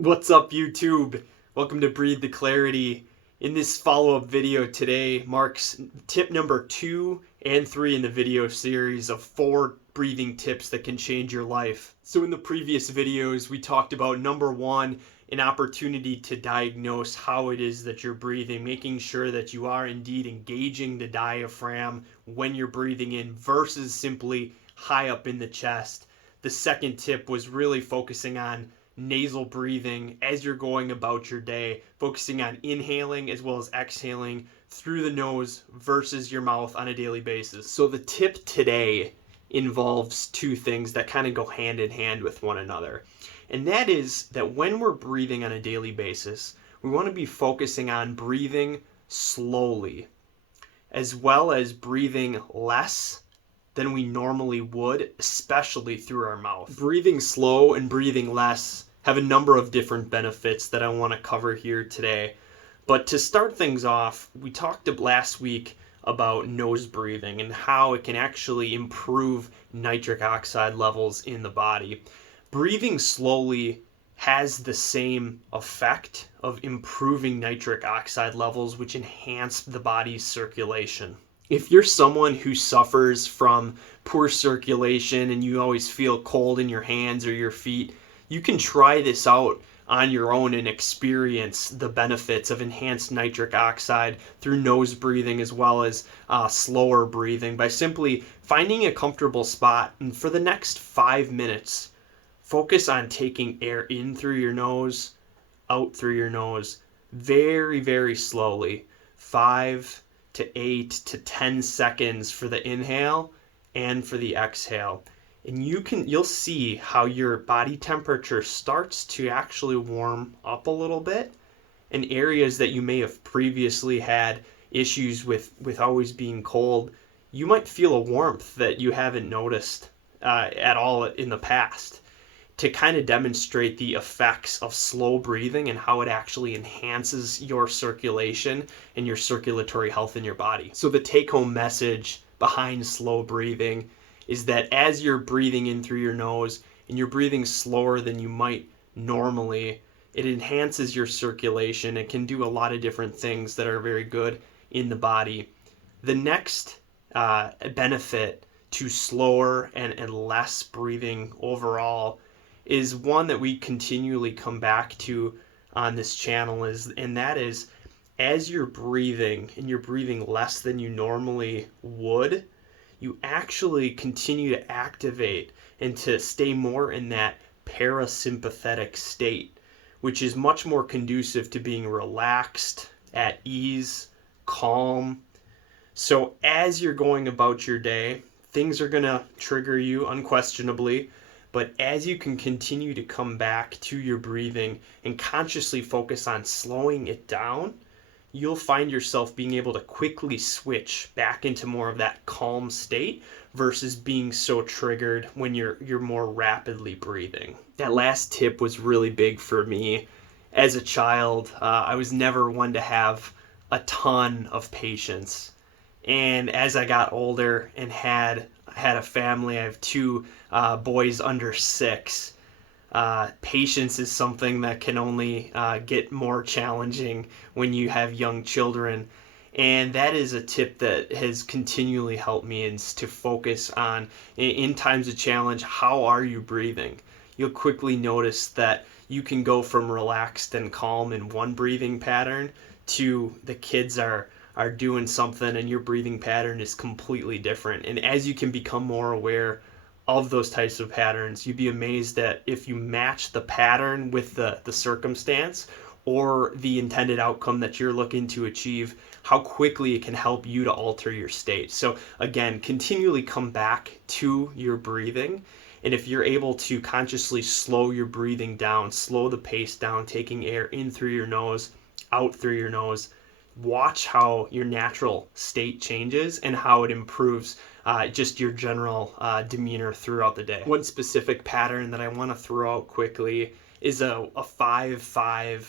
What's up, YouTube? Welcome to Breathe the Clarity. In this follow-up video today marks tip number 2 and 3 in the video series of 4 breathing tips that can change your life. So in the previous videos, we talked about number 1, an opportunity to diagnose how it is that you're breathing, making sure that you are indeed engaging the diaphragm when you're breathing in versus simply high up in the chest. The second tip was really focusing on nasal breathing as you're going about your day, focusing on inhaling as well as exhaling through the nose versus your mouth on a daily basis. So the tip today involves two things that kind of go hand in hand with one another. And that is that when we're breathing on a daily basis, we want to be focusing on breathing slowly, as well as breathing less than we normally would, especially through our mouth. Breathing slow and breathing less have a number of different benefits that I want to cover here today. But to start things off, we talked last week about nose breathing and how it can actually improve nitric oxide levels in the body. Breathing slowly has the same effect of improving nitric oxide levels, which enhance the body's circulation. If you're someone who suffers from poor circulation and you always feel cold in your hands or your feet, you can try this out on your own and experience the benefits of enhanced nitric oxide through nose breathing as well as slower breathing by simply finding a comfortable spot, and for the next 5 minutes, focus on taking air in through your nose, out through your nose, very, very slowly. 5 to 8 to 10 seconds for the inhale and for the exhale. And you'll see how your body temperature starts to actually warm up a little bit, and areas that you may have previously had issues with always being cold, you might feel a warmth that you haven't noticed at all in the past, to kind of demonstrate the effects of slow breathing and how it actually enhances your circulation and your circulatory health in your body. So the take-home message behind slow breathing is that as you're breathing in through your nose and you're breathing slower than you might normally, it enhances your circulation. It can do a lot of different things that are very good in the body. The next benefit to slower and less breathing overall is one that we continually come back to on this channel, and that is, as you're breathing and you're breathing less than you normally would, you actually continue to activate and to stay more in that parasympathetic state, which is much more conducive to being relaxed, at ease, calm. So as you're going about your day, things are going to trigger you unquestionably, but as you can continue to come back to your breathing and consciously focus on slowing it down, you'll find yourself being able to quickly switch back into more of that calm state versus being so triggered when you're more rapidly breathing. That last tip was really big for me. As a child, I was never one to have a ton of patience. And as I got older and had a family, I have 2 boys under 6. Patience is something that can only get more challenging when you have young children. And that is a tip that has continually helped me, is to focus on, in times of challenge, how are you breathing? You'll quickly notice that you can go from relaxed and calm in one breathing pattern to the kids are doing something and your breathing pattern is completely different. And as you can become more aware of those types of patterns, you'd be amazed that if you match the pattern with the circumstance or the intended outcome that you're looking to achieve, how quickly it can help you to alter your state. So again, continually come back to your breathing. And if you're able to consciously slow your breathing down, slow the pace down, taking air in through your nose, out through your nose, watch how your natural state changes and how it improves just your general demeanor throughout the day. One specific pattern that I want to throw out quickly is a 5-5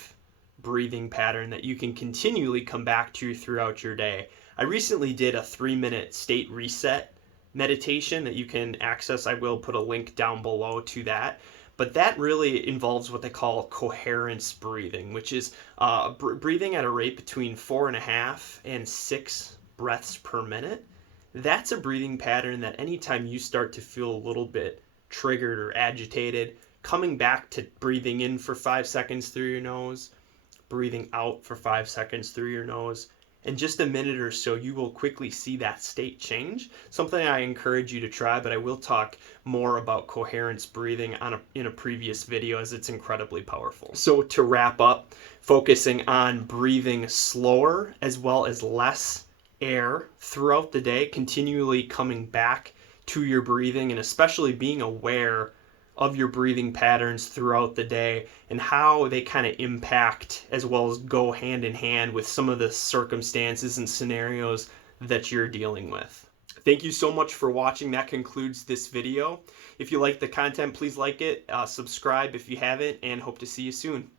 breathing pattern that you can continually come back to throughout your day. I recently did a 3-minute state reset meditation that you can access. I will put a link down below to that. But that really involves what they call coherence breathing, which is breathing at a rate between 4.5 and 6 breaths per minute. That's a breathing pattern that anytime you start to feel a little bit triggered or agitated, coming back to breathing in for 5 seconds through your nose, breathing out for 5 seconds through your nose. In just a minute or so, you will quickly see that state change. Something I encourage you to try, but I will talk more about coherence breathing in a previous video, as it's incredibly powerful. So to wrap up, focusing on breathing slower as well as less air throughout the day, continually coming back to your breathing, and especially being aware of your breathing patterns throughout the day and how they kind of impact as well as go hand in hand with some of the circumstances and scenarios that you're dealing with. Thank you so much for watching. That concludes this video. If you like the content, please like it, subscribe if you haven't, and hope to see you soon.